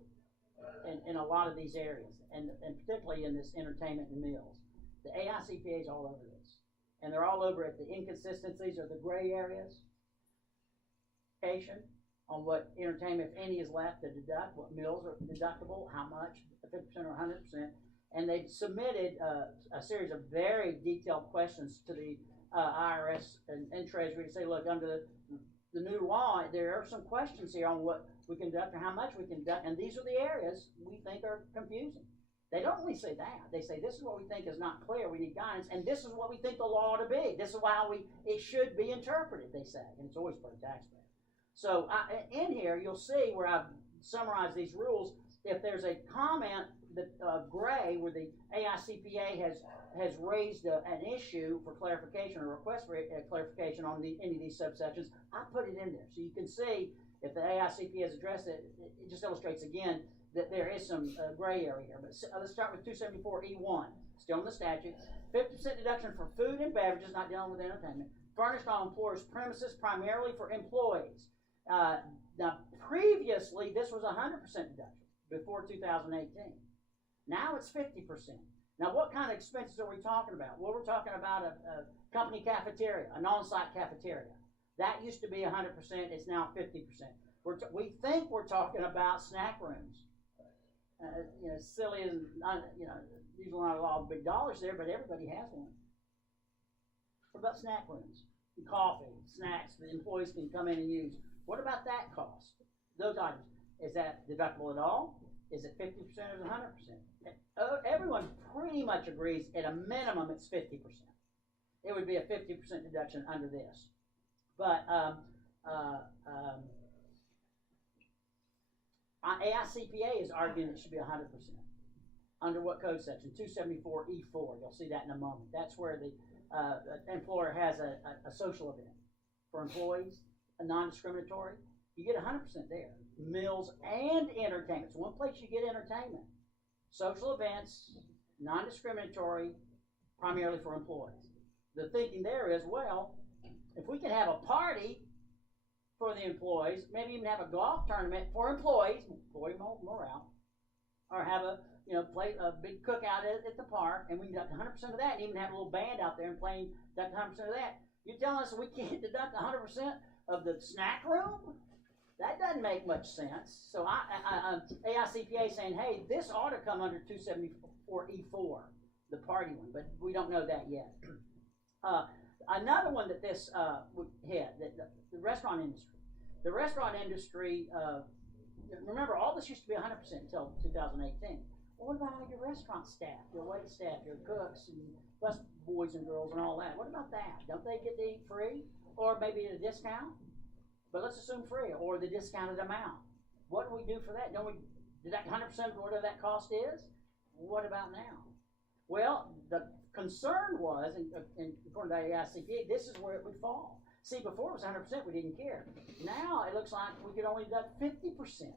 in a lot of these areas, and particularly in this entertainment and meals. The AICPA is all over this. And they're all over it. The inconsistencies or the gray areas on what entertainment, if any, is left to deduct, what meals are deductible, how much, 50% or 100%. And they've submitted a series of very detailed questions to the IRS and Treasury to say, look, under the new law, there are some questions here on what we can deduct or how much we can deduct, and these are the areas we think are confusing. They don't only say that. They say this is what we think is not clear, we need guidance, and this is what we think the law to be. This is how it should be interpreted, they say, and it's always for the taxpayer. So in here, you'll see where I've summarized these rules. If there's a comment that gray where the AICPA has raised an issue for clarification or request for clarification on any of these subsections, I put it in there. So you can see if the AICPA has addressed it, it just illustrates again that there is some gray area here. But let's start with 274E1. still in the statute. 50% deduction for food and beverages, not dealing with entertainment, furnished on employer's premises primarily for employees. Now, previously, this was 100% deduction before 2018. Now it's 50%. Now, what kind of expenses are we talking about? Well, we're talking about a company cafeteria, an on-site cafeteria. That used to be 100%. It's now 50%. We think we're talking about snack rooms. Silly as, usually not a lot of big dollars there, but everybody has one. What about snack rooms? Coffee, snacks the employees can come in and use. What about that cost? Those items. Is that deductible at all? Is it 50% or 100%? Everyone pretty much agrees at a minimum it's 50%. It would be a 50% deduction under this. But AICPA is arguing it should be 100%. Under what code section? 274E4. You'll see that in a moment. That's where the employer has a social event for employees, a non-discriminatory. You get 100% there. Meals and entertainment. It's one place you get entertainment. Social events, non-discriminatory, primarily for employees. The thinking there is, well, if we can have a party for the employees, maybe even have a golf tournament for employees, employee morale, or have play a big cookout at the park, and we can deduct 100% of that, and even have a little band out there and playing, deduct 100% of that. You're telling us we can't deduct 100% of the snack room? That doesn't make much sense. So AICPA is saying, hey, this ought to come under 274E4, the party one, but we don't know that yet. Another one that this would hit, the restaurant industry. The restaurant industry, remember, all this used to be 100% until 2018. Well, what about all your restaurant staff, your wait staff, your cooks, and bus boys and girls and all that? What about that? Don't they get to eat free? Or maybe at a discount? But let's assume free, or the discounted amount. What do we do for that? Don't we deduct 100% of whatever that cost is? What about now? Well, the concern was, and according to AICPA, this is where it would fall. See, before it was 100%, we didn't care. Now it looks like we could only deduct 50%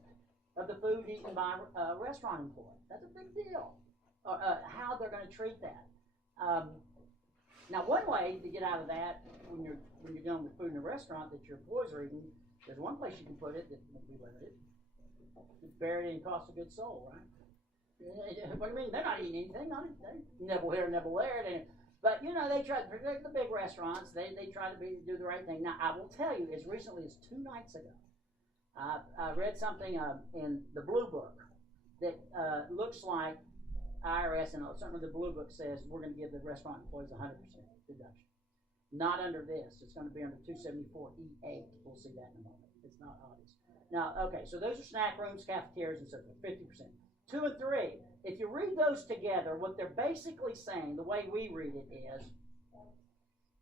of the food eaten by a restaurant employee. That's a big deal. How they're going to treat that. Now, one way to get out of that, when you're dealing with food in a restaurant that your employees are eating, there's one place you can put it that won't be limited. It's buried in cost of goods sold, right? What do you mean? They're not eating anything. They nibble here, nibble there. But, they try to protect the big restaurants. They try to do the right thing. Now, I will tell you, as recently as 2 nights ago, I read something in the Blue Book that looks like IRS, and certainly the Blue Book says we're going to give the restaurant employees 100% deduction. Not under this. It's going to be under 274E8. We'll see that in a moment. It's not obvious. Now, okay, so those are snack rooms, cafeterias, and so forth, 50%. 2 and 3, if you read those together, what they're basically saying, the way we read it is,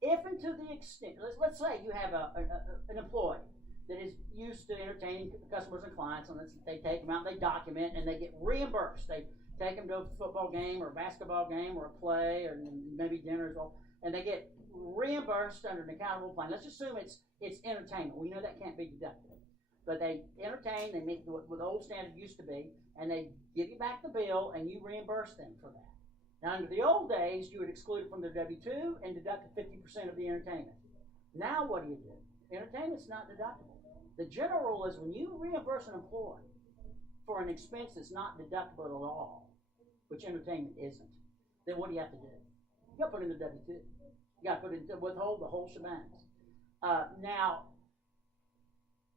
if and to the extent, let's say you have an employee that is used to entertaining customers and clients, and they take them out, they document, and they get reimbursed. They take them to a football game or a basketball game or a play or maybe dinner as well, and they get reimbursed under an accountable plan. Let's assume it's entertainment. We know that can't be deducted. But they entertain, they meet what the old standard used to be, and they give you back the bill, and you reimburse them for that. Now, under the old days, you would exclude it from their W-2 and deduct 50% of the entertainment. Now, what do? Entertainment's not deductible. The general rule is when you reimburse an employee for an expense that's not deductible at all, which entertainment isn't, then what do you have to do? You got to put in the W-2. You got to put in withhold the whole shebang. Now,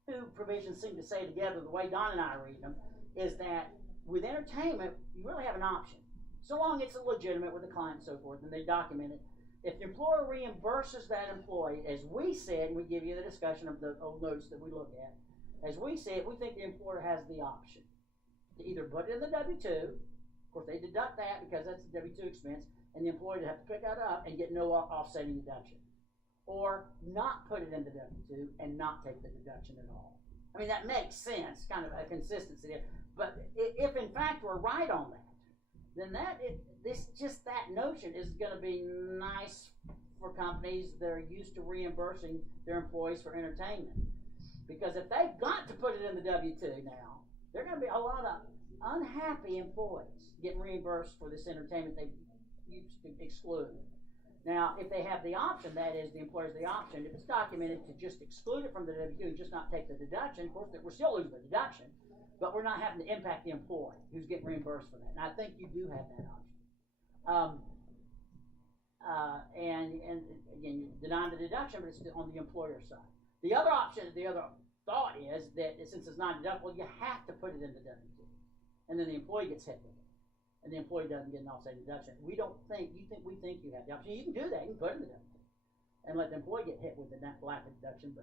two provisions seem to say together, the way Don and I read them, is that with entertainment, you really have an option. So long it's legitimate with the client and so forth, and they document it. If the employer reimburses that employee, as we said, and we give you the discussion of the old notes that we look at, as we said, we think the employer has the option to either put it in the W-2, of course they deduct that because that's the W-2 expense, and the employee would have to pick that up and get no offsetting deduction. Or not put it in the W-2 and not take the deduction at all. I mean, that makes sense, kind of a consistency there. But if in fact we're right on that, then that notion is going to be nice for companies that are used to reimbursing their employees for entertainment. Because if they've got to put it in the W-2 now, there are going to be a lot of unhappy employees getting reimbursed for this entertainment they you exclude. Now, if they have the option, that is, the employer's the option, if it's documented to just exclude it from the W-2 and just not take the deduction, of course, we're still losing the deduction, but we're not having to impact the employee who's getting reimbursed for that. And I think you do have that option. And again, you deny the deduction, but it's on the employer side. The other option, the other thought is that since it's non-deductible, you have to put it in the W-2, and then the employee gets hit with it, and the employee doesn't get an offset deduction. We think you have the option. You can do that. You can put it in the W-2 and let the employee get hit with the lack of deduction,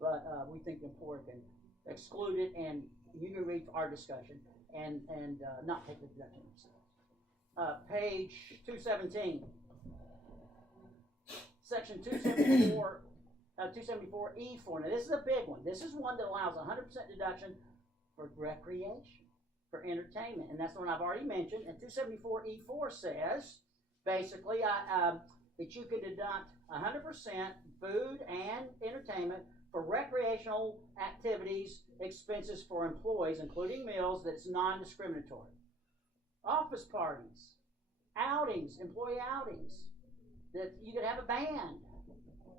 but we think the employer can exclude it, and you can read our discussion and not take the deduction themselves. Page 217. Section 274, 274E4. Now, this is a big one. This is one that allows 100% deduction for recreation, for entertainment, and that's the one I've already mentioned. And 274E4 says, basically, that you can deduct 100% food and entertainment for recreational activities, expenses for employees, including meals, that's non-discriminatory. Office parties, outings, employee outings, that you could have a band.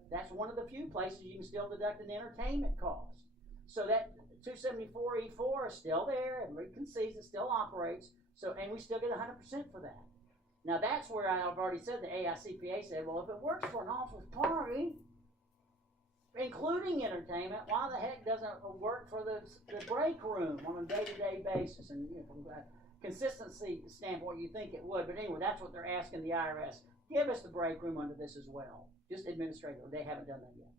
That's one of the few places you can still deduct an entertainment cost. So that 274E4 is still there, and concedes it still operates, so, and we still get 100% for that. Now that's where I've already said the AICPA said, well, if it works for an office party, including entertainment, why the heck doesn't it work for the break room on a day-to-day basis? And from a consistency standpoint, you think it would, but anyway, that's what they're asking the IRS. Give us the break room under this as well. Just administratively, they haven't done that yet.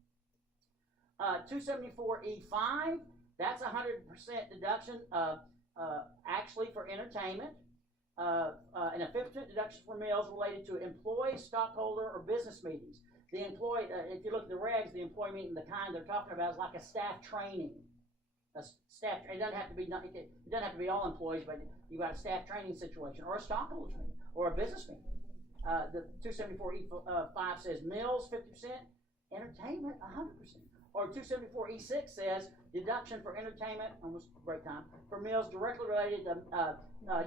274E5, that's 100% deduction, actually for entertainment, and a 50% deduction for meals related to employee, stockholder, or business meetings. The employee, if you look at the regs, the employee meeting, the kind they're talking about is like a staff training. It doesn't have to be all employees, but you've got a staff training situation, or a stockholders meeting, or a business meeting. The 274E5 says meals 50%, entertainment 100%. Or 274E6 says deduction for entertainment, almost break time, for meals directly related to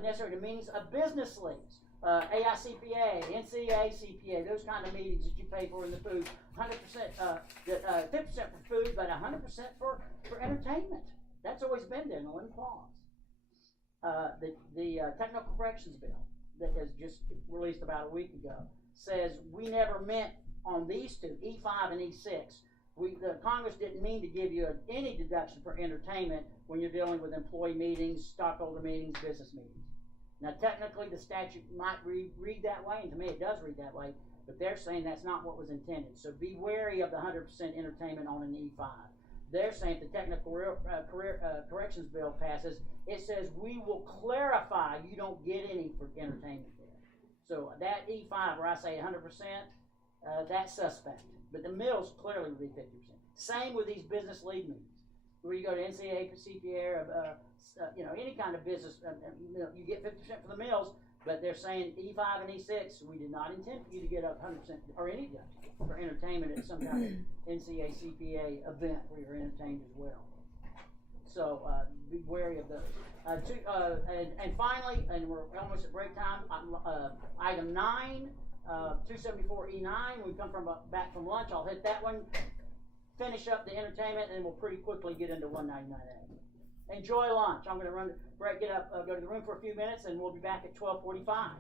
necessary to meetings of business leagues, AICPA, NCACPA, those kind of meetings that you pay for in the food. 100%, 50% for food, but 100% for entertainment. That's always been there in the one clause. The technical corrections bill that was just released about a week ago says we never meant on these two, E5 and E6, the Congress didn't mean to give you any deduction for entertainment when you're dealing with employee meetings, stockholder meetings, business meetings. Now, technically, the statute might read that way, and to me it does read that way, but they're saying that's not what was intended. So be wary of the 100% entertainment on an E5. They're saying if the technical corrections bill passes, it says we will clarify you don't get any for entertainment there. So that E5 where I say 100%, that's suspect. But the mills clearly would be 50%. Same with these business league meetings, where you go to NCAA, CPA, any kind of business, you get 50% for the mills, but they're saying E5 and E6, we did not intend for you to get 100% or any deduction for entertainment at some kind of NCAA, CPA event where you're entertained as well. So be wary of those. And finally, and we're almost at break time, item 9, 274E9, we come back from lunch, I'll hit that one, finish up the entertainment, and we'll pretty quickly get into 199A. Enjoy lunch. I'm going to get up, go to the room for a few minutes, and we'll be back at 12:45.